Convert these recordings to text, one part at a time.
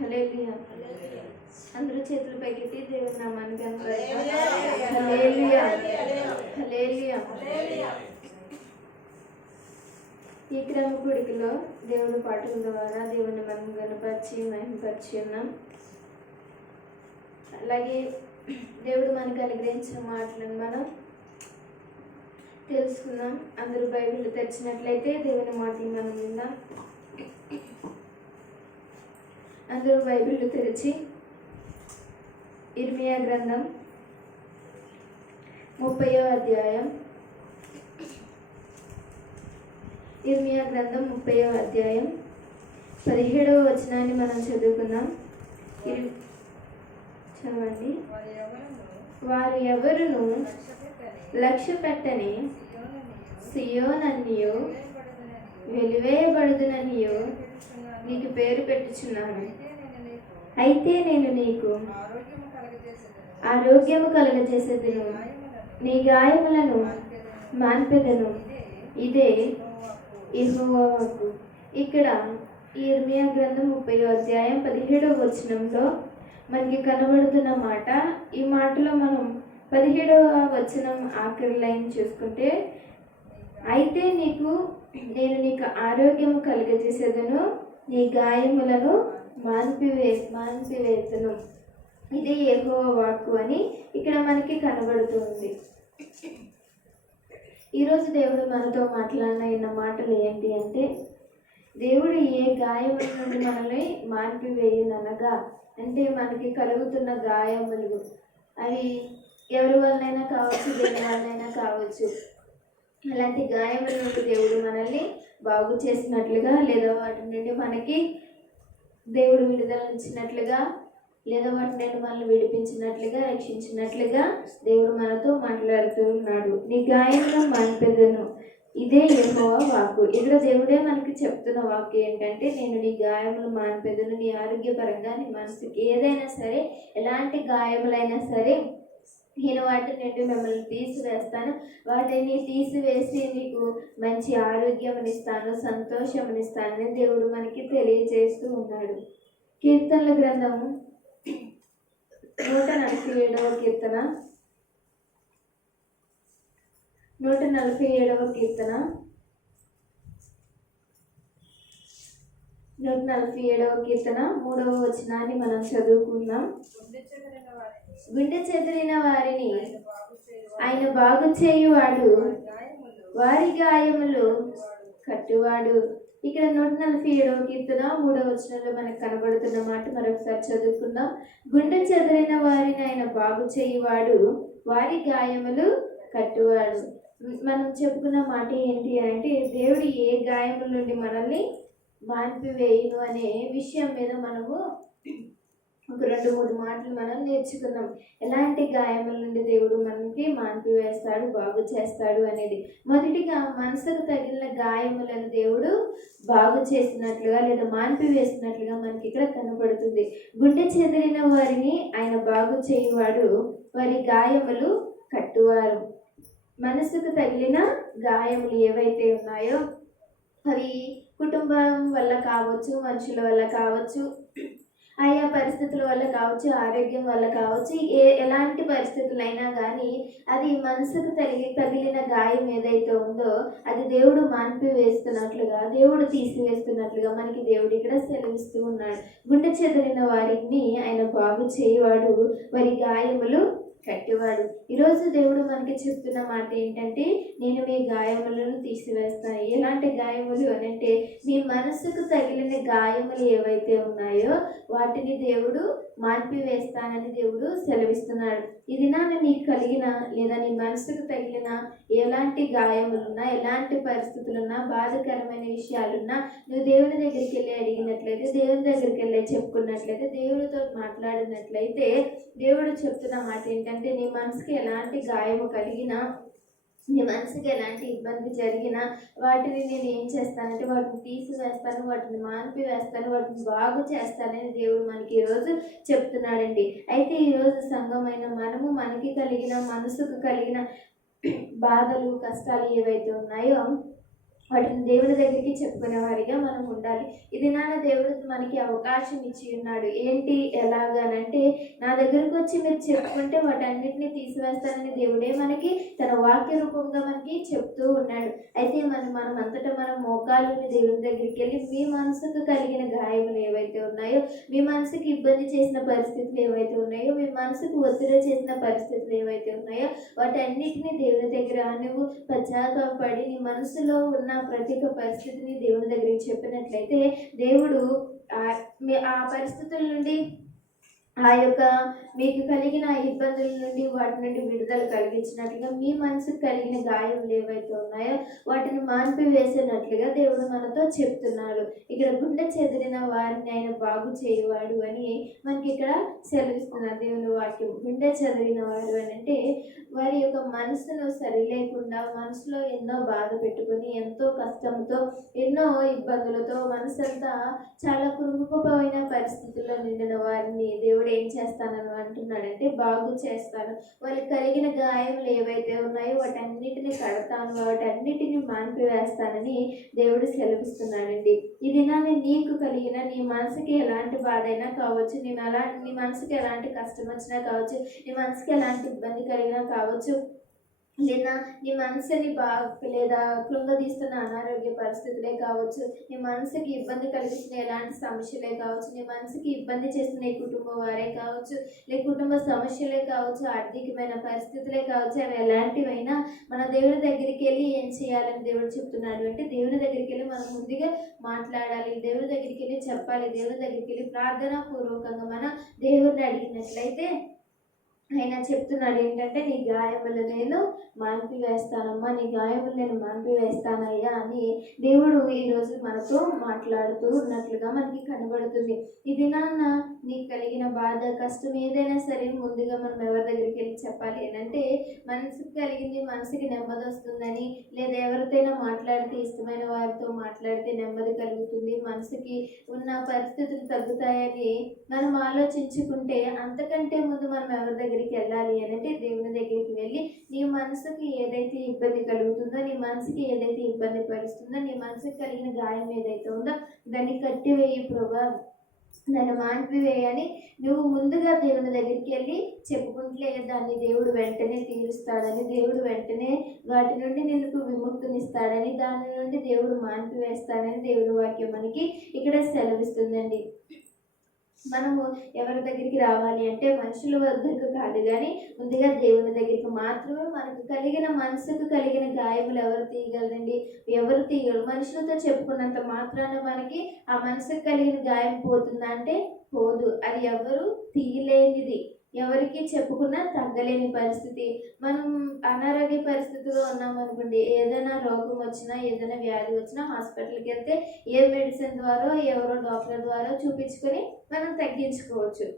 హల్లెలూయా. అందరూ చేతులు పైకెత్తి దేవుని నామాన్ని కనపడతాం. హల్లెలూయా, హల్లెలూయా. ఈ క్రమ కూడికలో దేవుడి పాటల ద్వారా దేవుని మనం గణపరిచి మహిమపరిచి ఉన్నాం. అలాగే దేవుడు మనకు అనుగ్రహించిన మాటలను మనం తెలుసుకుందాం. అందరూ బైబిల్ తెరిచినట్లయితే దేవుని మాటలు మనం విందాం. అందరూ బైబిల్ తెరిచి ఇర్మియా గ్రంథం 30వ అధ్యాయం, ఇర్మియా గ్రంథం 30వ అధ్యాయం 17వ వచనాన్ని మనం చదువుకుందాం. చదవండి. వారు ఎవరును లక్ష్య పెట్టని సియోననియు వెలివేయబడుదుననియు నీకు పేరు పెట్టుచున్నాను. అయితే నేను నీకు ఆరోగ్యము కలుగజేసేదను, నీ గాయములను మాన్పెదను. ఇదే యెహోవా వాక్కు. ఇక్కడ ఇర్మియా గ్రంథం 30వ అధ్యాయం 17వ వచనంలో మనకి కనబడుతున్న మాట. ఈ మాటలో మనం 17వ వచనం ఆఖరి లైన్ చూసుకుంటే, అయితే నేను నీకు ఆరోగ్యము కలుగజేసేదను, నీ గాయములను మాన్పివేతును. ఇది యెహోవా వాక్కు అని ఇక్కడ మనకి కనబడుతుంది. ఈరోజు దేవుడు మనతో మాట్లాడిన మాటలు ఏంటి అంటే, దేవుడు ఏ గాయముల నుండి మనల్ని మాన్పివేయనగా అంటే మనకి కలుగుతున్న గాయములు అవి ఎవరి వల్లనైనా కావచ్చు, దేని వల్లనైనా కావచ్చు. అలాంటి గాయముల నుండి దేవుడు మనల్ని బాగు చేసినట్లుగా, లేదా వాటి నుండి మనకి దేవుడు విడుదల ఇచ్చినట్లుగా, లేదా వాటి నుండి మనల్ని విడిపించినట్లుగా, రక్షించినట్లుగా దేవుడు మనతో మాట్లాడుతూ ఉన్నాడు. నీ గాయములను మాన్పెదను, ఇదే యెహోవా వాక్కు. ఇక్కడ దేవుడే మనకి చెప్తున్న వాక్కు ఏంటంటే, నేను నీ గాయములు మాన్పెదను. నీ ఆరోగ్యపరంగా నీ మనసుకి ఏదైనా సరే, ఎలాంటి గాయములైనా సరే, నేను వాటి నుండి మిమ్మల్ని తీసివేస్తాను. వాటిని తీసివేసి మీకు మంచి ఆరోగ్యమునిస్తాను, సంతోషమునిస్తానని దేవుడు మనకి తెలియజేస్తూ ఉన్నాడు. కీర్తనల గ్రంథము 147వ కీర్తన, 147వ కీర్తన 147వ కీర్తన 3వ వచనాన్ని మనం చదువుకుందాం. గుండె చెదిరిన వారిని ఆయన బాగు చేయువాడు, వారి గాయములు కట్టువాడు. ఇక్కడ 147వ కీర్తన 3వ వచనంలో మనకు కనబడుతున్న మాట మరొకసారి చదువుకుందాం. గుండె చెదిరిన వారిని ఆయన బాగు చేయువాడు, వారి గాయములు కట్టువాడు. మనం చెప్పుకున్న మాట ఏంటి అంటే, దేవుడు ఏ గాయముల నుండి మనల్ని మాన్పివేయును అనే విషయం మీద మనము ఒక 2-3 మాటలు మనం నేర్చుకున్నాం. ఎలాంటి గాయముల నుండి దేవుడు మనకి మాన్పివేస్తాడు, బాగు చేస్తాడు అనేది. మొదటిగా మనసుకు తగిలిన గాయములను దేవుడు బాగు చేసినట్లుగా లేదా మాన్పివేసినట్లుగా మనకి ఇక్కడ కనబడుతుంది. గుండె చెదిరిన వారిని ఆయన బాగు చేయువాడు, వారి గాయములు కట్టువారు. మనసుకు తగిలిన గాయములు ఏవైతే ఉన్నాయో అవి కుటుంబం వల్ల కావచ్చు, మనుషుల వల్ల కావచ్చు, ఆయా పరిస్థితుల వల్ల కావచ్చు, ఆరోగ్యం వల్ల కావచ్చు, ఎలాంటి పరిస్థితులైనా కానీ అది మనసుకు తగిలిన గాయం ఏదైతే ఉందో అది దేవుడు మాన్పివేస్తున్నట్లుగా, దేవుడు తీసివేస్తున్నట్లుగా మనకి దేవుడు ఇక్కడ సెలవిస్తూ ఉన్నాడు. గుండె చెదిరిన వారిని ఆయన బాగు చేయువాడు, వారి గాయములు కట్టేవాడు. ఈరోజు దేవుడు మనకి చెప్తున్న మాట ఏంటంటే, నేను మీ గాయములను తీసివేస్తాను. ఎలాంటి గాయములు అనంటే, మీ మనసుకు తగిలిన గాయములు ఏవైతే ఉన్నాయో వాటిని దేవుడు మాన్పివేస్తానని దేవుడు సెలవిస్తున్నాడు. ఇది నీకు కలిగిన లేదా నీ మనసుకు తగిలిన ఎలాంటి గాయములున్నా, ఎలాంటి పరిస్థితులున్నా, బాధకరమైన విషయాలున్నా, నువ్వు దేవుని దగ్గరికి వెళ్ళి అడిగినట్లయితే, దేవుని దగ్గరికి వెళ్ళి చెప్పుకున్నట్లయితే, దేవుడితో మాట్లాడినట్లయితే దేవుడు చెప్తున్న మాట ఏంటంటే, నీ మనసుకి ఎలాంటి గాయము కలిగినా, నీ మనసుకి ఎలాంటి ఇబ్బంది జరిగినా వాటిని నేను ఏం చేస్తానంటే వాటిని తీసివేస్తాను, వాటిని మాన్పివేస్తాను, వాటిని బాగు చేస్తానని దేవుడు మనకి ఈరోజు చెప్తున్నాడండి. అయితే ఈరోజు సంఘమైన మనము మనకి కలిగిన మనసుకు కలిగిన బాధలు, కష్టాలు ఏవైతే ఉన్నాయో వాటిని దేవుని దగ్గరికి చెప్పుకునే వారిగా మనం ఉండాలి. ఇది నాన్న దేవుడు మనకి అవకాశం ఇచ్చి ఉన్నాడు. ఏంటి ఎలాగానంటే, నా దగ్గరకు వచ్చి మీరు చెప్పుకుంటే వాటన్నిటిని తీసివేస్తానని దేవుడే మనకి తన వాక్య రూపంగా మనకి చెప్తూ ఉన్నాడు. అయితే మనం అంతటా మనం మోకాళ్ళని దేవుని దగ్గరికి వెళ్ళి మీ మనసుకు కలిగిన గాయములు ఏవైతే ఉన్నాయో, మీ మనసుకి ఇబ్బంది చేసిన పరిస్థితులు ఏవైతే ఉన్నాయో, మీ మనసుకు ఒత్తిడి చేసిన పరిస్థితులు ఏవైతే ఉన్నాయో, వాటన్నిటిని దేవుని దగ్గర నువ్వు పశ్చాత్తాపడి నీ మనసులో ఉన్న ప్రతి ఒక్క పరిస్థితిని దేవుని దగ్గరికి చెప్పినట్లయితే దేవుడు ఆ పరిస్థితుల నుండి ఆ యొక్క మీకు కలిగిన ఇబ్బందుల నుండి వాటి నుండి విడుదల కలిగించినట్లుగా మీ మనసుకు కలిగిన గాయములు ఏవైతే ఉన్నాయో వాటిని మాన్పివేసినట్లుగా దేవుడు మనతో చెప్తున్నాడు. ఇక్కడ గుండె చెదిరిన వారిని ఆయన బాగు చేయవాడు అని మనకి ఇక్కడ సెలవిస్తున్నారు దేవుని వాక్యం. గుండె చెదిరిన వాడు అని అంటే వారి యొక్క మనసును సరిలేకుండా మనసులో ఎన్నో బాధ పెట్టుకొని ఎంతో కష్టంతో ఎన్నో ఇబ్బందులతో మనసంతా చాలా కృంగిపోయిన పరిస్థితుల్లో నిండిన వారిని దేవుడు ఏం చేస్తానని అంటున్నాడంటే బాగు చేస్తాను. వాళ్ళకి కలిగిన గాయములు ఏవైతే ఉన్నాయో వాటన్నిటిని కడతాను, వాటన్నిటిని మాన్పివేస్తానని దేవుడు సెలవిస్తున్నాడండి. ఈ దినాన్ని నీకు కలిగిన నీ మనసుకి ఎలాంటి బాధ అయినా కావచ్చు, నీ మనసుకి ఎలాంటి కష్టం వచ్చినా కావచ్చు, నీ మనసుకి ఎలాంటి ఇబ్బంది కలిగినా కావచ్చు, లేదా నీ మనసుని లేదా కృంగదీస్తున్న అనారోగ్య పరిస్థితులే కావచ్చు, నీ మనసుకి ఇబ్బంది కలిగిస్తున్న ఎలాంటి సమస్యలే కావచ్చు, నీ మనసుకి ఇబ్బంది చేస్తున్న నీ కుటుంబం వారే కావచ్చు, నీ కుటుంబ సమస్యలే కావచ్చు, ఆర్థికమైన పరిస్థితులే కావచ్చు, అవి ఎలాంటివైనా మన దేవుని దగ్గరికి వెళ్ళి ఏం చేయాలని దేవుడు చెప్తున్నాడు అంటే దేవుని దగ్గరికి వెళ్ళి మనం ముందుగా మాట్లాడాలి, దేవుని దగ్గరికి వెళ్ళి చెప్పాలి, దేవుని దగ్గరికి వెళ్ళి ప్రార్థనా పూర్వకంగా మన దేవుడిని అడిగినట్లయితే ఆయన చెప్తున్నాడు ఏంటంటే నీ గాయములు నేను మాన్పివేస్తానమ్మా, నీ గాయములు నేను మాన్పివేస్తానయ్యా అని దేవుడు ఈరోజు మనతో మాట్లాడుతూ ఉన్నట్లుగా మనకి కనబడుతుంది. ఇది నాన్న నీకు కలిగిన బాధ కష్టం ఏదైనా సరే ముందుగా మనం ఎవరి దగ్గరికి వెళ్ళి చెప్పాలి అంటే మనసుకు కలిగింది మనసుకి నెమ్మది వస్తుందని, లేదా ఎవరితోనైనా మాట్లాడితే ఇష్టమైన వారితో మాట్లాడితే నెమ్మది కలుగుతుంది, మనసుకి ఉన్న పరిస్థితులు తగ్గుతాయని మనం ఆలోచించుకుంటే అంతకంటే ముందు మనం ఎవరి దగ్గరికి వెళ్ళాలి అంటే దేవుని దగ్గరికి వెళ్ళి నీ మనసుకి ఏదైతే ఇబ్బంది కలుగుతుందో, నీ మనసుకి ఏదైతే ఇబ్బంది పరుస్తుందో, నీ మనసుకి కలిగిన గాయం ఏదైతే ఉందో దాన్ని కట్టివేయి ప్రభా, దాన్ని మాన్పివేయని నువ్వు ముందుగా దేవుని దగ్గరికి వెళ్ళి చెప్పుకుంటే దాన్ని దేవుడు వెంటనే తీరుస్తాడని, దేవుడు వెంటనే వాటి నుండి నిన్ను విముక్తినిస్తాడని, దాని నుండి దేవుడు మాన్పివేస్తాడని దేవుని వాక్యం మనకి ఇక్కడ సెలవిస్తుందండి. మనము ఎవరి దగ్గరికి రావాలి అంటే మనుషుల వద్దకు కాదు, కానీ ముందుగా దేవుని దగ్గరికి మాత్రమే. మనకు కలిగిన మనసుకు కలిగిన గాయములు ఎవరు తీయగలరండి? ఎవరు తీయగలరు? మనుషులతో చెప్పుకున్నంత మాత్రాన మనకి ఆ మనసుకు కలిగిన గాయం పోతుందా అంటే పోదు. అది ఎవరు తీయలేనిది, ఎవరికి చెప్పుకున్నా తగ్గలేని పరిస్థితి. మనం అనారోగ్య పరిస్థితిలో ఉన్నామనుకోండి, ఏదైనా రోగం వచ్చినా ఏదైనా వ్యాధి వచ్చినా హాస్పిటల్కి వెళ్తే ఏ మెడిసిన్ ద్వారా ఎవరో డాక్టర్ ద్వారా చూపించుకొని మనం తగ్గించుకోవచ్చు.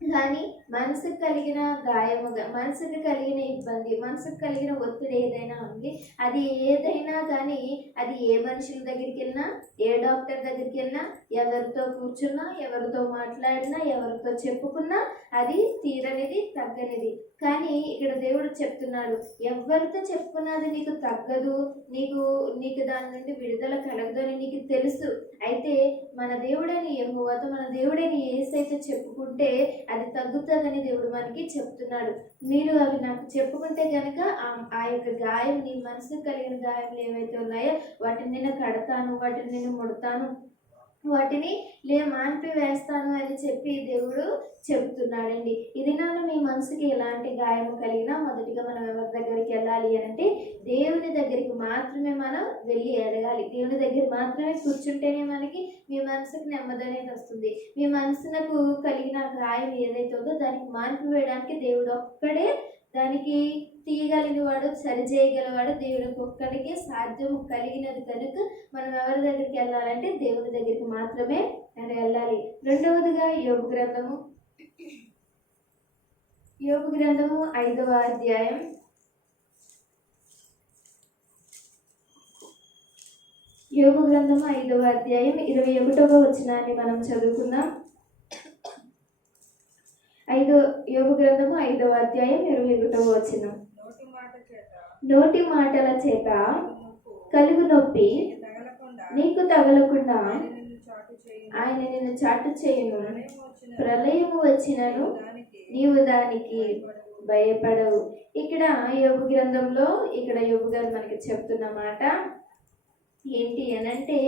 కానీ మనసుకు కలిగిన గాయముగా, మనసుకు కలిగిన ఇబ్బంది, మనసుకు కలిగిన ఒత్తిడి ఏదైనా ఉంది, అది ఏదైనా కానీ అది ఏ మనుషుల దగ్గరికి వెళ్ళినా, ఏ డాక్టర్ దగ్గరికి వెళ్ళినా, ఎవరితో కూర్చున్నా, ఎవరితో మాట్లాడినా, ఎవరితో చెప్పుకున్నా అది తీరనిది, తగ్గనిది. కానీ ఇక్కడ దేవుడు చెప్తున్నాడు, ఎవరితో చెప్పుకున్నది నీకు తగ్గదు, నీకు దాని నుండి విడుదల కలగదు అని నీకు తెలుసు. అయితే మన దేవుడని యెహోవాతో, మన దేవుడని యేసైతే చెప్పుకుంటే అది తగ్గుతుందని దేవుడు మనకి చెప్తున్నాడు. మీరు అవి నాకు చెప్పుకుంటే కనుక ఆ యొక్క గాయం, నీ మనసుకు కలిగిన గాయములు ఏవైతే ఉన్నాయో వాటిని నేను కడతాను, వాటిని నేను ముడతాను, వాటిని మాన్పివేస్తాను అని చెప్పి దేవుడు చెప్తున్నాడండి. ఇది నాన్న మీ మనసుకి ఎలాంటి గాయం కలిగినా మొదటిగా మనం ఎవరి దగ్గరికి వెళ్ళాలి అంటే దేవుని దగ్గరికి మాత్రమే మనం వెళ్ళి అడగాలి. దేవుని దగ్గర మాత్రమే కూర్చుంటేనే మనకి మీ మనసుకు నెమ్మది అనేది వస్తుంది. మీ మనసునకు కలిగిన గాయం ఏదైతే ఉందో దానికి మాన్పివేయడానికి దేవుడు ఒక్కడే దానికి తీయగలిగిన వాడు, సరిచేయగలవాడు, దేవుడికి ఒక్కడికే సాధ్యం కలిగినది కనుక మనం ఎవరి దగ్గరికి వెళ్ళాలంటే దేవుని దగ్గరికి మాత్రమే వెళ్ళాలి. రెండవదిగా యోబు గ్రంథము 5వ అధ్యాయం 21వ వచనాన్ని మనం చదువుకుందాం. యోబు గ్రంథము 5వ అధ్యాయం 21వ వచనం. నోటి మాటల చేత కలుగు నొప్పి నీకు తగలకుండా ఆయన నిన్ను చాటు చేయును. ప్రళయము వచ్చినను నీవు దానికి భయపడవు. ఇక్కడ యోబు గ్రంథంలో ఇక్కడ యోబు గారు మనకి చెప్తున్న మాట ఏంటి అనంటే,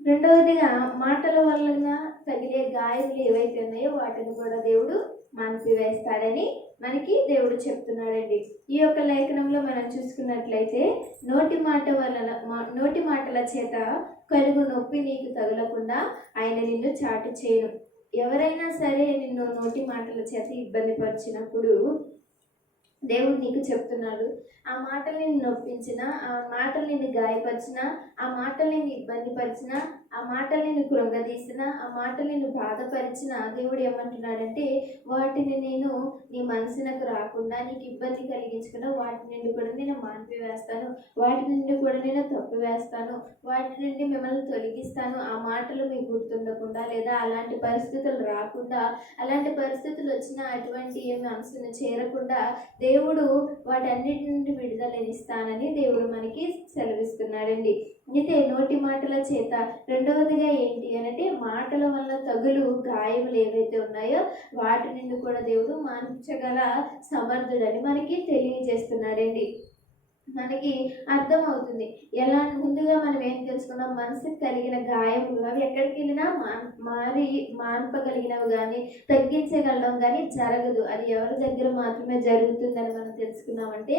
రెండవదిగా మాటల వలన తగిలే గాయములు ఏవైతే ఉన్నాయో వాటిని కూడా దేవుడు మాన్పివేస్తాడని మనకి దేవుడు చెప్తున్నాడండి. ఈ యొక్క లేఖనంలో మనం చూసుకున్నట్లయితే నోటి మాటల చేత కలుగు నొప్పి నీకు తగలకుండా ఆయన నిన్ను చాటు చేయను. ఎవరైనా సరే నిన్ను నోటి మాటల చేత ఇబ్బంది పరిచినప్పుడు దేవుడు నీకు చెప్తున్నాడు, ఆ మాటలు నిన్ను నొప్పించిన, ఆ మాటలు నిన్ను గాయపరిచిన, ఆ మాటలు నిన్ను ఇబ్బంది పరిచిన, ఆ మాటలు నిన్ను కృంగదీసిన, ఆ మాటలు నిన్ను బాధపరిచిన దేవుడు ఏమంటున్నాడంటే, వాటిని నేను నీ మనసునకు రాకుండా నీకు ఇబ్బంది కలిగించకుండా వాటి నుండి కూడా నేను మాన్పివేస్తాను, వాటి నుండి కూడా నేను తప్పివేస్తాను, వాటి నుండి మిమ్మల్ని తొలగిస్తాను. ఆ మాటలు మీకు గుర్తుండకుండా లేదా అలాంటి పరిస్థితులు రాకుండా, అలాంటి పరిస్థితులు వచ్చిన అటువంటి మనసును చేరకుండా దేవుడు వాటన్నిటి నుండి విడుదలనిస్తానని దేవుడు మనకి సెలవిస్తున్నాడండి. అయితే నోటి మాటల చేత రెండవదిగా ఏంటి అంటే, మాటల వల్ల తగులు గాయములు ఏవైతే ఉన్నాయో వాటి నుండి కూడా దేవుడు మాన్పించగల సమర్థుడని మనకి తెలియజేస్తున్నాడండి. మనకి అర్థమవుతుంది. ఎలా ముందుగా మనం ఏం తెలుసుకున్నాం, మనసుకు కలిగిన గాయములు అవి ఎక్కడికి వెళ్ళినా మాన్పగలిగినవి కానీ తగ్గించగలడం కానీ జరగదు. అది ఎవరి దగ్గర మాత్రమే జరుగుతుందని మనం తెలుసుకున్నామంటే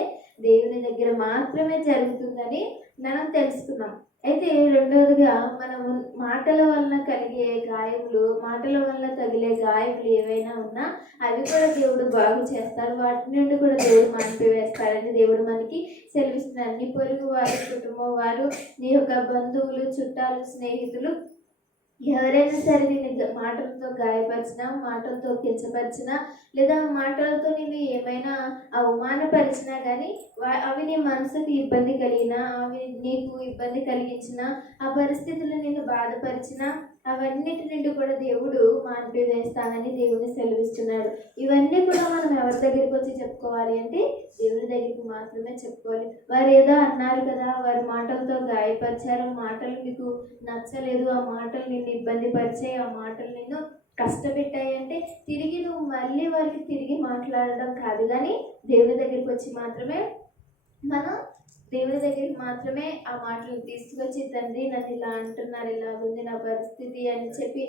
దేవుని దగ్గర మాత్రమే జరుగుతుందని మనం తెలుసుకున్నాం. అయితే రెండవదిగా మనం మాటల వలన కలిగే గాయములు, మాటల వలన తగిలే గాయములు ఏవైనా ఉన్నా అవి కూడా దేవుడు బాగు చేస్తాడు, వాటి నుండి కూడా దేవుడు మాన్పివేస్తాడని దేవుడు మనకి సెలవిస్తున్నాడు. నీ పొరుగు వారు, కుటుంబం వారు, నీ యొక్క బంధువులు, చుట్టాలు, స్నేహితులు ఎవరైనా సరే నేను మాటలతో గాయపరిచినా, మాటలతో కించపరిచినా లేదా మాటలతో నేను ఏమైనా అవమానపరిచినా కానీ అవి నీ మనసుకు ఇబ్బంది కలిగినా, అవి నీకు ఇబ్బంది కలిగించిన, ఆ పరిస్థితులు నిన్ను బాధపరిచిన అవన్నిటి నుండి కూడా దేవుడు మాన్పివేస్తానని దేవుని సెలవిస్తున్నాడు. ఇవన్నీ కూడా మనం ఎవరి దగ్గరికి వచ్చి చెప్పుకోవాలి అంటే దేవుని దగ్గరికి మాత్రమే చెప్పుకోవాలి. వారు ఏదో అన్నారు కదా, వారి మాటలతో గాయపరిచారు, మాటలు మీకు నచ్చలేదు, ఆ మాటలు నిన్ను ఇబ్బంది పరిచాయి, ఆ మాటలు నిన్ను కష్టపెట్టాయి అంటే తిరిగి నువ్వు మళ్ళీ వారికి తిరిగి మాట్లాడడం కాదు, కానీ దేవుని దగ్గరికి వచ్చి మాత్రమే మనం దేవుని దగ్గరికి మాత్రమే ఆ మాటలు తీసుకొచ్చి, తండ్రి నన్ను ఇలా అంటున్నారు, ఇలాగుంది నా పరిస్థితి అని చెప్పి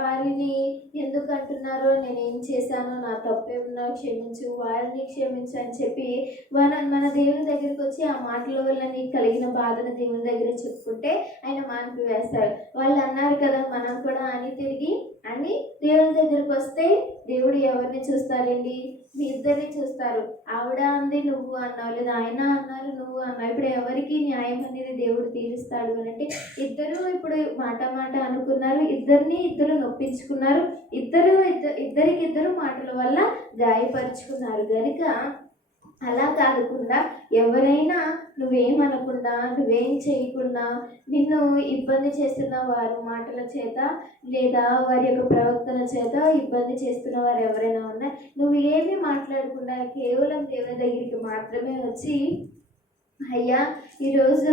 వారిని ఎందుకు అంటున్నారో, నేనేం చేశానో, నా తప్పేమన్నా క్షమించు, వారిని క్షమించు అని చెప్పి మన దేవుని దగ్గరికి వచ్చి ఆ మాటల వల్ల నీకు కలిగిన బాధను దేవుని దగ్గర చెప్పుకుంటే ఆయన మాన్పివేస్తారు. వాళ్ళు అన్నారు కదా మనం కూడా అని తిరిగి అని దేవుని దగ్గరికి వస్తే దేవుడు ఎవరిని చూస్తారండి? మీ ఇద్దరిని చూస్తారు. ఆవిడ అంది నువ్వు అన్నావు, లేదా ఆయన అన్నారు నువ్వు అన్నావు. ఇప్పుడు ఎవరికి న్యాయం అనేది దేవుడు తీరుస్తాడు అని అంటే, ఇద్దరు ఇప్పుడు మాట అనుకున్నారు, ఇద్దరు నొప్పించుకున్నారు, ఇద్దరికిద్దరు మాటల వల్ల గాయపరుచుకున్నారు. కనుక అలా కాకుండా ఎవరైనా నువ్వేమనకుండా, నువ్వేం చేయకుండా నిన్ను ఇబ్బంది చేస్తున్న వారి మాటల చేత లేదా వారి యొక్క ప్రవర్తన చేత ఇబ్బంది చేస్తున్న వారు ఎవరైనా ఉన్నా, నువ్వు ఏమీ మాట్లాడకుండా కేవలం దేవుని దగ్గరికి మాత్రమే వచ్చి, అయ్యా ఈరోజు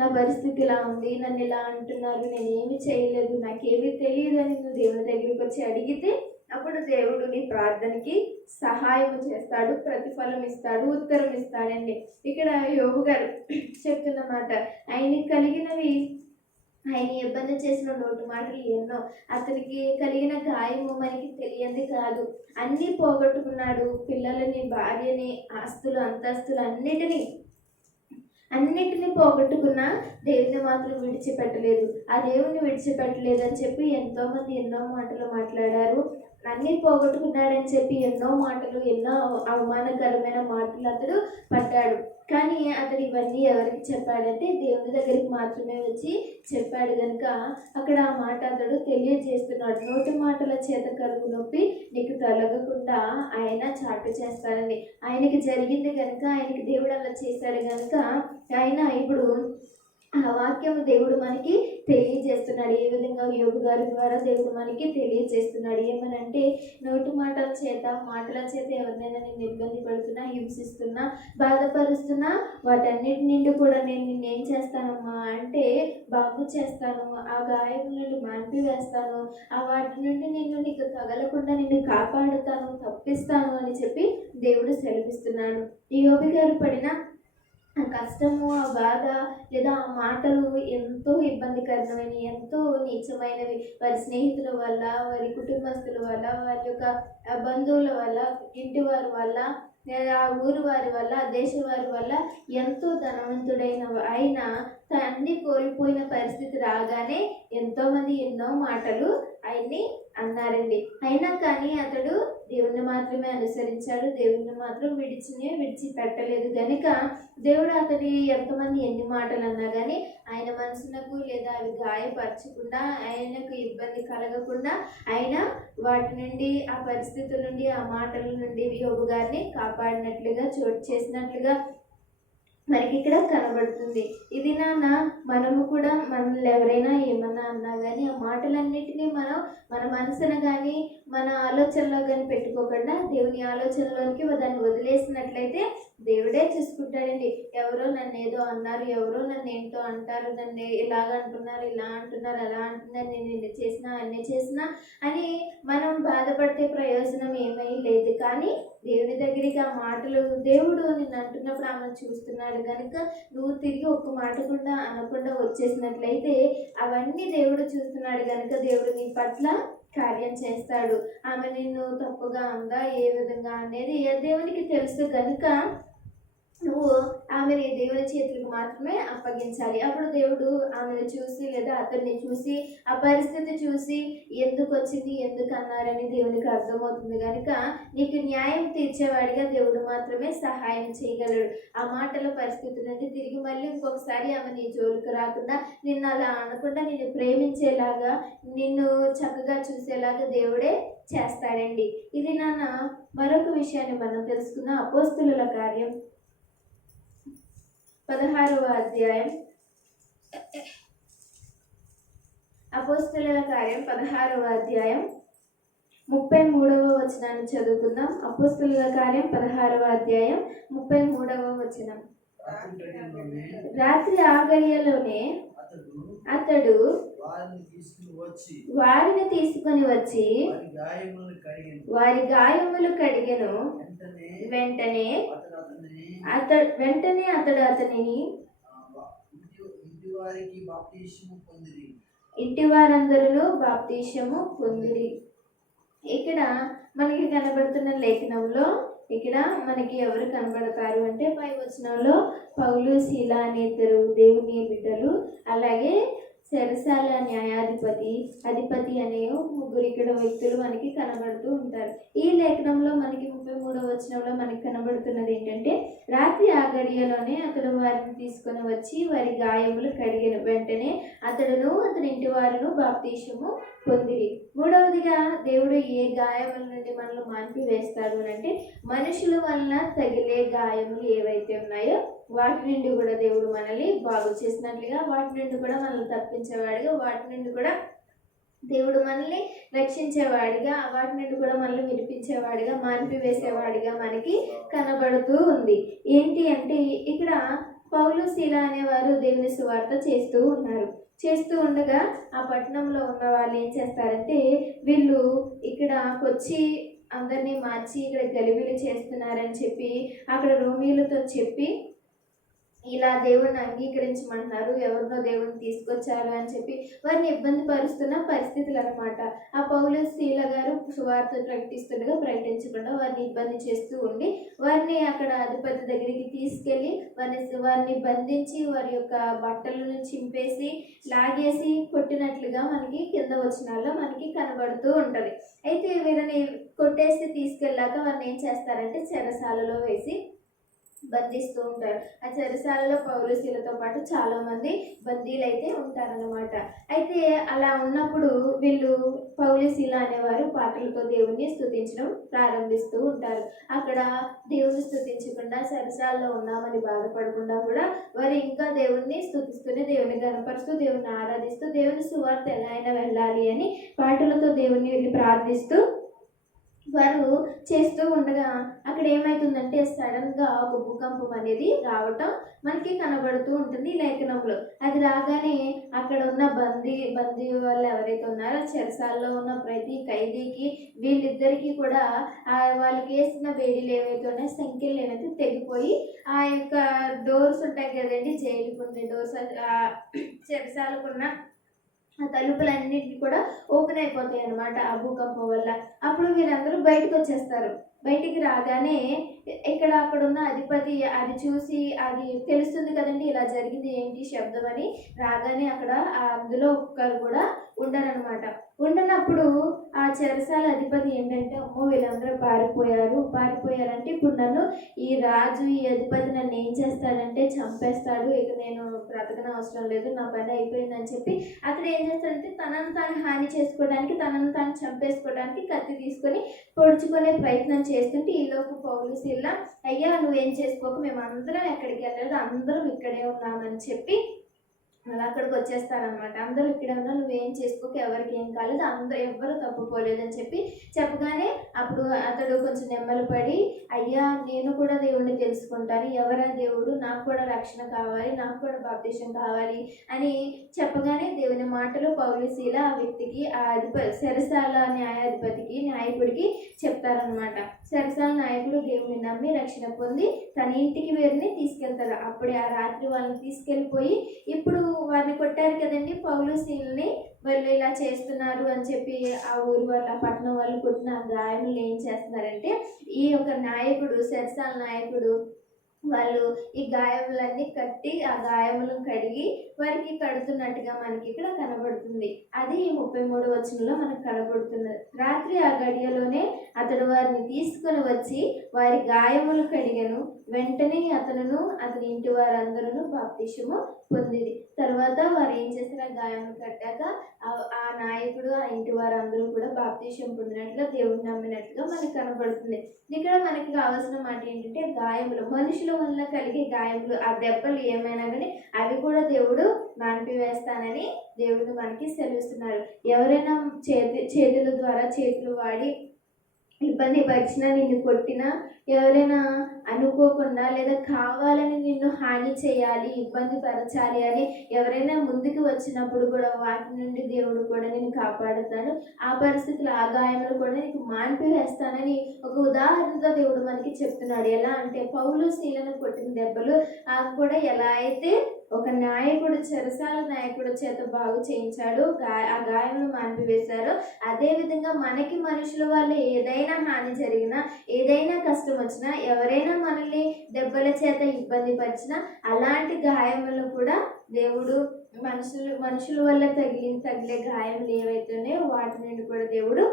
నా పరిస్థితి ఇలా ఉంది, నన్ను ఇలా అంటున్నారు, నేనేమి చేయలేదు, నాకేమీ తెలియదు అని నువ్వు దేవుని దగ్గరికి వచ్చి అడిగితే అప్పుడు దేవుడు నీ ప్రార్థనకి సహాయం చేస్తాడు, ప్రతిఫలం ఇస్తాడు, ఉత్తరం ఇస్తాడండి. ఇక్కడ యోబు గారు చెప్తున్నమాట, ఆయనకి కలిగినవి, ఆయన ఇబ్బంది చేసిన నోటి మాటలు ఎన్నో, అతనికి కలిగిన గాయము మనకి తెలియంది కాదు. అన్నీ పోగొట్టుకున్నాడు, పిల్లలని, భార్యని, ఆస్తులు, అంతస్తులు అన్నిటినీ పోగొట్టుకున్నా దేవుని మాత్రం విడిచిపెట్టలేదు. ఆ దేవుని విడిచిపెట్టలేదు అని చెప్పి ఎంతోమంది ఎన్నో మాటలు మాట్లాడారు. అన్నీ పోగొట్టుకున్నాడని చెప్పి ఎన్నో మాటలు, ఎన్నో అవమానకరమైన మాటలు అతడు పడ్డాడు. కానీ అతడు ఇవన్నీ ఎవరికి చెప్పాడంటే దేవుని దగ్గరికి మాత్రమే వచ్చి చెప్పాడు. కనుక అక్కడ ఆ మాట అతడు తెలియజేస్తున్నాడు. నోటి మాటల చేత కలుగు నొప్పి నీకు తొలగకుండా ఆయన చాటు చేస్తాడని. ఆయనకి జరిగింది కనుక, ఆయనకి దేవుడు అలా చేశాడు కనుక ఆయన ఇప్పుడు ఆ వాక్యము దేవుడు మనకి తెలియజేస్తున్నాడు. ఏ విధంగా యోగు గారి ద్వారా దేవుడు మనకి తెలియజేస్తున్నాడు. ఏమనంటే నోటి మాటల చేత ఎవరినైనా నేను ఇబ్బంది పడుతున్నా, హింసిస్తున్నా, బాధపరుస్తున్నా వాటన్నిటి నుండి కూడా నేను నిన్నేం చేస్తానమ్మా అంటే బాగు చేస్తాను, ఆ గాయం నుండి మాన్పివేస్తాను, ఆ వాటి నుండి నేను నీకు తగలకుండా నిన్ను కాపాడుతాను, తప్పిస్తాను అని చెప్పి దేవుడు సెలవిస్తున్నాడు. ఈ యోగి గారు పడిన ఆ కష్టము, ఆ బాధ లేదా ఆ మాటలు ఎంతో ఇబ్బందికరమైనవి, ఎంతో నీచమైనవి. వారి స్నేహితుల వల్ల, వారి కుటుంబస్తుల వల్ల, వారి యొక్క బంధువుల వల్ల, ఇంటి వారి వల్ల, లేదా ఆ ఊరు వారి వల్ల, ఆ దేశం వారి వల్ల ఎంతో ధనవంతుడైన ఆయన అన్ని కోల్పోయిన పరిస్థితి రాగానే ఎంతోమంది ఎన్నో మాటలు ఆయన్ని అన్నారండి. అయినా కానీ అతడు దేవుణ్ణి మాత్రమే అనుసరించాడు. దేవుణ్ణి మాత్రం విడిచిపెట్టలేదు కనుక దేవుడు అతడి ఎంతమంది ఎన్ని మాటలు అన్నా కానీ ఆయన మనసునకు లేదా అవి గాయపరచకుండా, ఆయనకు ఇబ్బంది కలగకుండా ఆయన వాటి నుండి, ఆ పరిస్థితుల నుండి, ఆ మాటల నుండి యోబు గారిని కాపాడినట్లుగా, చోటు చేసినట్లుగా మనకి ఇక్కడ కనబడుతుంది. ఇది మనము కూడా మనల్ని ఎవరైనా ఏమన్నా అన్నా కానీ ఆ మాటలన్నిటినీ మనం మన మనసును కానీ మన ఆలోచనలో కానీ పెట్టుకోకుండా దేవుని ఆలోచనలోనికి దాన్ని వదిలేసినట్లయితే దేవుడే చూసుకుంటాడండి. ఎవరో నన్ను ఏదో అన్నారు, ఎవరో నన్ను ఏంటో అంటారు, నన్ను ఇలాగ అంటున్నారు, ఇలా అంటున్నారు, అలా అంటున్నారు, నేను ఇన్ని చేసినా అన్ని చేసినా అని మనం బాధపడితే ప్రయోజనం ఏమీ లేదు. కానీ దేవుని దగ్గరికి ఆ మాటలు దేవుడు నిన్ను అంటున్నప్పుడు ఆమె చూస్తున్నాడు కనుక నువ్వు తిరిగి ఒక్క మాట కూడా అనకుండా వచ్చేసినట్లయితే అవన్నీ దేవుడు చూస్తున్నాడు కనుక దేవుడు నీ పట్ల కార్యం చేస్తాడు. ఆమె నిన్ను తప్పుగా అందా, ఏ విధంగా అనేది దేవునికి తెలుసు కనుక నువ్వు ఆమెని దేవుని చేతులకు మాత్రమే అప్పగించాలి. అప్పుడు దేవుడు ఆమెను చూసి లేదా అతన్ని చూసి ఆ పరిస్థితి చూసి ఎందుకు వచ్చింది, ఎందుకు అన్నారని దేవునికి అర్థమవుతుంది కనుక నీకు న్యాయం తీర్చేవాడిగా దేవుడు మాత్రమే సహాయం చేయగలడు. ఆ మాటల పరిస్థితి నుండి తిరిగి మళ్ళీ ఇంకొకసారి ఆమె నీ జోలికి రాకుండా, నిన్ను అలా అనకుండా నిన్ను ప్రేమించేలాగా, నిన్ను చక్కగా చూసేలాగా దేవుడే చేస్తాడండి. ఇది మరొక విషయాన్ని మనం తెలుసుకున్న అపోస్తలుల కార్యం 16వ అధ్యాయం. అపోస్తలుల కార్యం 16వ అధ్యాయం 33వ వచనాన్ని చదువుకుందాం. అపోస్తలుల కార్యం 16వ అధ్యాయం 33వ వచనం. రాత్రి ఆగడియలోనే అతడు వారిని తీసుకుని వచ్చి వారి గాయములు కడిగెను. వెంటనే అతడు అతనిని ఇంటి వారందరూ బాప్తీసము పొందిరి. ఇక్కడ మనకి కనబడుతున్న లేఖనంలో ఇక్కడ మనకి ఎవరు కనబడతారు అంటే పై వచనంలో పౌలు, శీల అనే ఇద్దరు దేవుని బిడ్డలు, అలాగే చెరసాల అధిపతి అనే ముగ్గురు ఇక్కడ వ్యక్తులు మనకి కనబడుతూ ఉంటారు. ఈ లేఖనంలో మనకి 33వ వచనంలో మనకి కనబడుతున్నది ఏంటంటే రాత్రి ఆ గడియలోనే అతడు వారిని తీసుకొని వచ్చి వారి గాయములు కడిగెను. వెంటనే అతడును అతని ఇంటి వారును బాప్తీసము పొందిరి. మూడవదిగా దేవుడు ఏ గాయముల నుండి మనల్ని మాన్పివేస్తాడు అంటే మనుషుల వలన తగిలే గాయములు ఏవైతే ఉన్నాయో వాటి నుండి కూడా దేవుడు మనల్ని బాగు చేసినట్లుగా, వాటి నుండి కూడా మనల్ని తప్పించేవాడిగా, వాటి నుండి కూడా దేవుడు మనల్ని రక్షించేవాడిగా, వాటి నుండి కూడా మనల్ని వినిపించేవాడిగా, మాన్పివేసేవాడిగా మనకి కనబడుతూ ఉంది. ఏంటి అంటే ఇక్కడ పౌలు, శీల అనేవారు దేవుని సువార్త చేస్తూ ఉన్నారు. చేస్తూ ఉండగా ఆ పట్టణంలో ఉన్న వాళ్ళు ఏం చేస్తారంటే వీళ్ళు ఇక్కడకి వచ్చి అందరినీ మార్చి ఇక్కడ గలిబిలి చేస్తున్నారని చెప్పి అక్కడ రోమీలతో చెప్పి ఇలా దేవుడిని అంగీకరించమంటున్నారు, ఎవరినో దేవుడిని తీసుకొచ్చారు అని చెప్పి వారిని ఇబ్బంది పరుస్తున్న పరిస్థితులు అనమాట. ఆ పౌలు, శీల గారు సువార్త ప్రకటిస్తుండగా ప్రకటించకుండా వారిని ఇబ్బంది చేస్తూ ఉండి వారిని అక్కడ అధిపతి దగ్గరికి తీసుకెళ్ళి వారిని బంధించి వారి యొక్క బట్టలను చింపేసి లాగేసి కొట్టినట్లుగా మనకి కింద వచనాల్లో మనకి కనబడుతూ ఉంటుంది. అయితే వీరిని కొట్టేసి తీసుకెళ్ళాక వారిని ఏం చేస్తారంటే చెరసాలలో వేసి బంధిస్తూ ఉంటారు. ఆ చెరసాలలో పౌలు, శీలతో పాటు చాలా మంది బందీలు అయితే ఉంటారన్నమాట. అయితే అలా ఉన్నప్పుడు వీళ్ళు పౌలు శీల అనేవారు పాటలతో దేవుణ్ణి స్తుతించడం ప్రారంభిస్తూ ఉంటారు. అక్కడ దేవుని స్తుతించకుండా సరసాల్లో ఉన్నామని బాధపడకుండా కూడా వారు ఇంకా దేవుణ్ణి స్తుతిస్తూనే, దేవుని గణపరుస్తూ, దేవుని ఆరాధిస్తూ, దేవుని సువార్త ఎలా అయినా వెళ్ళాలి అని పాటలతో దేవుణ్ణి వెళ్ళి ప్రార్థిస్తూ వారు చేస్తూ ఉండగా అక్కడ ఏమవుతుందంటే సడన్గా ఒక భూకంపం అనేది రావటం మనకి కనబడుతూ ఉంటుంది లేఖనంలో. అది రాగానే అక్కడ ఉన్న బందీ వాళ్ళు ఎవరైతే ఉన్నారో చెరసాల్లో ఉన్న ప్రతి ఖైదీకి వీళ్ళిద్దరికీ కూడా వాళ్ళకి వేసిన వేడిలు ఏవైతే ఉన్నాయో సంఖ్యలు ఏవైతే తెగిపోయి ఆ యొక్క డోర్స్ ఉంటాయి కదండి, జైలుకు ఉండే డోర్స్, చెరసాలకున్న ఆ తలుపులన్నింటినీ కూడా ఓపెన్ అయిపోతాయి అన్నమాట ఆ భూకంపం వల్ల. అప్పుడు వీరందరూ బయటకు వచ్చేస్తారు. బయటికి రాగానే ఇక్కడ అక్కడున్న అధిపతి అది చూసి, అది తెలుస్తుంది కదండి ఇలా జరిగింది ఏంటి శబ్దం అని. రాగానే అక్కడ అందులో ఒక్కరు కూడా ఉండరనమాట. ఉండనప్పుడు ఆ చెరసాల అధిపతి ఏంటంటే, అమ్మో వీళ్ళందరూ పారిపోయారంటే ఇప్పుడు నన్ను ఈ రాజు, ఈ అధిపతి నన్ను ఏం చేస్తాడంటే చంపేస్తాడు, ఇక నేను బ్రతకన అవసరం లేదు, నా పని అయిపోయిందని చెప్పి అతడు ఏం చేస్తాడంటే తనను తాను హాని చేసుకోవడానికి, తనను తాను చంపేసుకోవడానికి కత్తి తీసుకొని పొడుచుకునే ప్రయత్నం చేస్తుంటే ఈలోపు పౌలు శీల, అయ్యా నువ్వేం చేసుకోకు, మేము అందరం ఎక్కడికి వెళ్ళలేదు, అందరం ఇక్కడే ఉన్నామని చెప్పి అలా అక్కడికి వచ్చేస్తారనమాట. అందరూ ఇక్కడే ఉన్నా, నువ్వేం చేసుకోక, ఎవరికి ఏం కాలేదు, అందరూ ఎవ్వరూ తప్పుకోలేదని చెప్పి చెప్పగానే అప్పుడు అతడు కొంచెం నెమ్మలు పడి, అయ్యా నేను కూడా దేవుడిని తెలుసుకుంటాను, ఎవరా దేవుడు, నాకు కూడా రక్షణ కావాలి, నాకు కూడా బాప్తిసం కావాలి అని చెప్పగానే దేవుని మాటలు పౌలు శీల ఆ వ్యక్తికి, ఆ చెరసాల నాయకుడికి చెప్తారనమాట. చెరసాల నాయకుడు దేవుని నమ్మి రక్షణ పొంది తన ఇంటికి వీరిని తీసుకెళ్తాడు. అప్పుడే ఆ రాత్రి వాళ్ళని తీసుకెళ్ళిపోయి, ఇప్పుడు వారిని కొట్టారు కదండి పౌలు శీలని, వాళ్ళు ఇలా చేస్తున్నారు అని చెప్పి ఆ ఊరు వాళ్ళ పట్టణం వాళ్ళు కొట్టిన గాయములు ఏం చేస్తున్నారంటే ఈ యొక్క నాయకుడు, చెరసాల నాయకుడు వాళ్ళు ఈ గాయములన్నీ కట్టి ఆ గాయములను కడిగి వారికి కడుతున్నట్టుగా మనకి ఇక్కడ కనబడుతుంది. అది 33వ వచనంలో మనకు కనబడుతున్నది. రాత్రి ఆ గడియలోనే అతడు వారిని తీసుకొని వచ్చి వారి గాయములు కడిగను. వెంటనే అతనును అతని ఇంటి వారందరూ బాప్తిసము పొందిది. తర్వాత వారు ఏం చేసిన గాయములు కట్టాక ఆ నాయకుడు, ఆ ఇంటి వారందరూ కూడా బాప్తిసం పొందినట్లుగా, దేవుడిని నమ్మినట్లుగా మనకు కనబడుతుంది. ఇక్కడ మనకి కావాల్సిన మాట ఏంటంటే గాయములు, మనుషుల వల్ల కలిగే గాయములు, ఆ దెబ్బలు ఏమైనా కానీ అవి కూడా దేవుడు మాన్పివేస్తానని దేవుడు మనకి సెలవిస్తున్నాడు. ఎవరైనా చేతుల ద్వారా చేతులు వాడి ఇబ్బంది పరిచినా, నిన్ను కొట్టినా, ఎవరైనా అనుకోకుండా లేదా కావాలని నిన్ను హాని చేయాలి, ఇబ్బంది పరచాలి అని ఎవరైనా ముందుకు వచ్చినప్పుడు కూడా వాటి నుండి దేవుడు కూడా నేను కాపాడుతాడు. ఆ పరిస్థితులు, ఆ గాయములు కూడా నీకు మాన్పివేస్తానని ఒక ఉదాహరణతో దేవుడు మనకి చెప్తున్నాడు. ఎలా అంటే పౌలు శీలను కొట్టిన దెబ్బలు కూడా ఎలా అయితే ఒక నాయకుడు, చెరసాల నాయకుడు చేత బాగు చేయించాడు, ఆ గాయములు మాన్పివేశారు, అదేవిధంగా మనకి మనుషుల వల్ల ఏదైనా హాని జరిగినా, ఏదైనా కష్టం వచ్చినా, ఎవరైనా మనల్ని దెబ్బల చేత ఇబ్బంది పరిచినా అలాంటి గాయములను కూడా దేవుడు మనుషుల వల్ల తగిలే గాయములు ఏవైతే ఉన్నాయో వాటి నుండి కూడా దేవుడు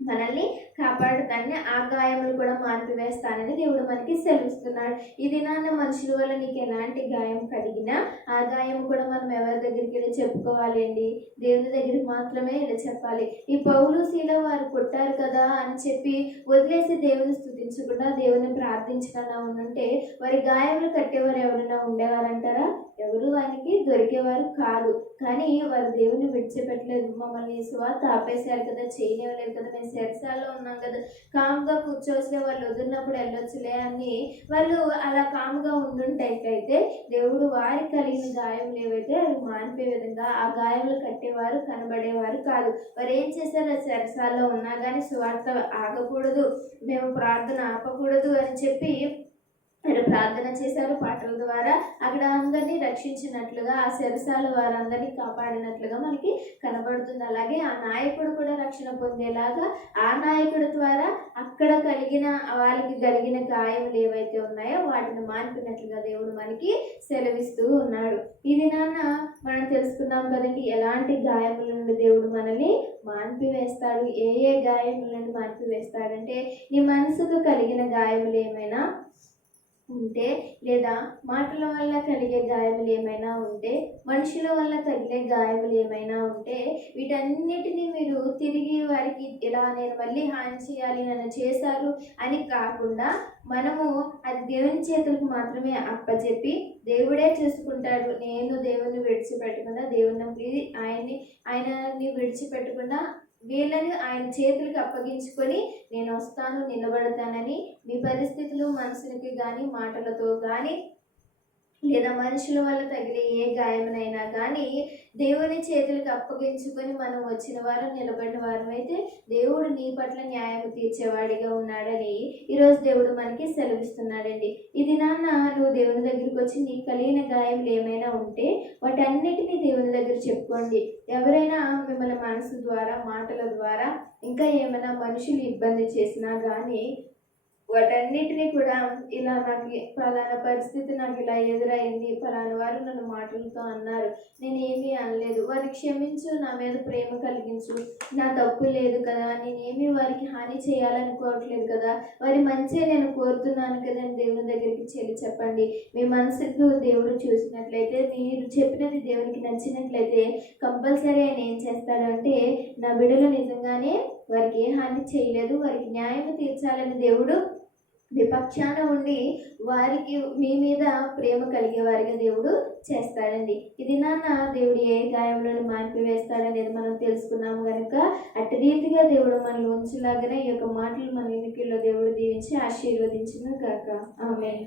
మనల్ని కాపాడుతానని, ఆ గాయములు కూడా మాన్పివేస్తానని దేవుడు మనకి సెలవిస్తున్నాడు. ఈ దినాన మనుషుల వల్ల నీకు ఎలాంటి గాయం కలిగినా ఆ గాయం కూడా మనం ఎవరి దగ్గరికి వెళ్ళి చెప్పుకోవాలి అండి, దేవుని దగ్గరికి మాత్రమే ఇలా చెప్పాలి. ఈ పౌలు శీల వారు కొట్టారు కదా అని చెప్పి వదిలేసి దేవుని స్తుతించకుండా, దేవుని ప్రార్థించకుండా ఉంటే వారి గాయములు కట్టేవారు ఎవరైనా ఉండేవారంటారా? ఎవరు ఆయనకి దొరికేవారు కాదు. కానీ వారు దేవుని విడిచిపెట్టలేదు. మమ్మల్ని సువార్త ఆపేశారు కదా, చేయనివ్వలేదు కదా, మేము చెరసాల్లో ఉన్నాం కదా, కామ్గా కూర్చోవచ్చులే, వాళ్ళు వదిలినప్పుడు వెళ్ళొచ్చులే అని వాళ్ళు అలా కామ్గా ఉండుంటైతే దేవుడు వారికి కలిగిన గాయములు ఏవైతే అవి మానిపోయే విధంగా ఆ గాయములు కట్టేవారు కనబడేవారు కాదు. వారు ఏం చేశారు? చెరసాల్లో ఉన్నా కానీ సువార్త ఆగకూడదు, మేము ప్రార్థన ఆపకూడదు అని చెప్పి మీరు ప్రార్థన చేశారు. పాటల ద్వారా అక్కడ అందరినీ రక్షించినట్లుగా, ఆ చెరసాల వారందరినీ కాపాడినట్లుగా మనకి కనబడుతుంది. అలాగే ఆ నాయకుడు కూడా రక్షణ పొందేలాగా ఆ నాయకుడి ద్వారా అక్కడ వాళ్ళకి కలిగిన గాయములు ఏవైతే ఉన్నాయో వాటిని మాన్పినట్లుగా దేవుడు మనకి సెలవిస్తూ ఉన్నాడు. ఈ దినాన మనం తెలుసుకున్నాం కదండి, ఎలాంటి గాయముల నుండి దేవుడు మనల్ని మాన్పివేస్తాడు. ఏ గాయముల నుండి మాన్పివేస్తాడంటే, నీ మనసుకు కలిగిన గాయములు ఏమైనా ఉంటే, లేదా మాటల వల్ల కలిగే గాయములు ఏమైనా ఉంటే, మనుషుల వల్ల తగిలే గాయములు ఏమైనా ఉంటే, వీటన్నిటినీ మీరు తిరిగి వారికి ఇలా నేను మళ్ళీ హాని చేయాలి, నన్ను చేశారు అని కాకుండా మనము అది దేవుని చేతులకు మాత్రమే అప్పచెప్పి దేవుడే చూసుకుంటాడు, నేను దేవుణ్ణి విడిచిపెట్టకుండా, దేవుని ఆయనని విడిచిపెట్టకుండా వీళ్ళని ఆయన చేతులకు అప్పగించుకొని నేను వస్తాను, నిలబడతానని మీ పరిస్థితులు మనసునికి కానీ మాటలతో కానీ లేదా మనుషుల వల్ల తగిలే ఏ గాయమునైనా కానీ దేవుని చేతులకు అప్పగించుకొని మనం వచ్చిన వారం నిలబడిన వారం అయితే దేవుడు నీ పట్ల న్యాయం తీర్చేవాడిగా ఉన్నాడని ఈరోజు దేవుడు మనకి సెలవిస్తున్నాడండి. ఇది నాన్న నువ్వు దేవుని దగ్గరికి వచ్చి నీ కలిగిన గాయములు ఏమైనా ఉంటే వాటన్నిటినీ దేవుని దగ్గర చెప్పుకోండి. ఎవరైనా మిమ్మల్ని మనసు ద్వారా మాటల ద్వారా ఇంకా ఏమైనా మనుషులు ఇబ్బంది చేసినా కానీ వాటన్నిటినీ కూడా ఇలా నాకు ఫలానా పరిస్థితి నాకు ఇలా ఎదురైంది, ఫలానా వారు నన్ను మాటలతో అన్నారు, నేనేమీ అనలేదు, వారికి క్షమించు, నా మీద ప్రేమ కలిగించు, నా తప్పు లేదు కదా, నేనేమీ వారికి హాని చేయాలనుకోవట్లేదు కదా, వారి మంచి నేను కోరుతున్నాను కదని దేవుని దగ్గరికి చెల్లి చెప్పండి. మీ మనసుకు దేవుడు చూసినట్లయితే, మీరు చెప్పినది దేవునికి నచ్చినట్లయితే కంపల్సరీ ఆయన ఏం చేస్తాడంటే నా బిడ్డలు నిజంగానే వారికి ఏ హాని చేయలేదు, వారికి న్యాయం తీర్చాలని దేవుడు విపక్షాన ఉండి వారికి మీ మీద ప్రేమ కలిగే వారిగా దేవుడు చేస్తాడండి. ఇది నాన్న దేవుడు ఏ గాయంలో మాన్పివేస్తాడనేది మనం తెలుసుకున్నాము కనుక అట్టి రీతిగా దేవుడు మనల్ని ఉంచులాగానే ఈ యొక్క మాటలు మన ఎన్నికల్లో దేవుడు దీవించి ఆశీర్వదించును గాక. ఆమేన్.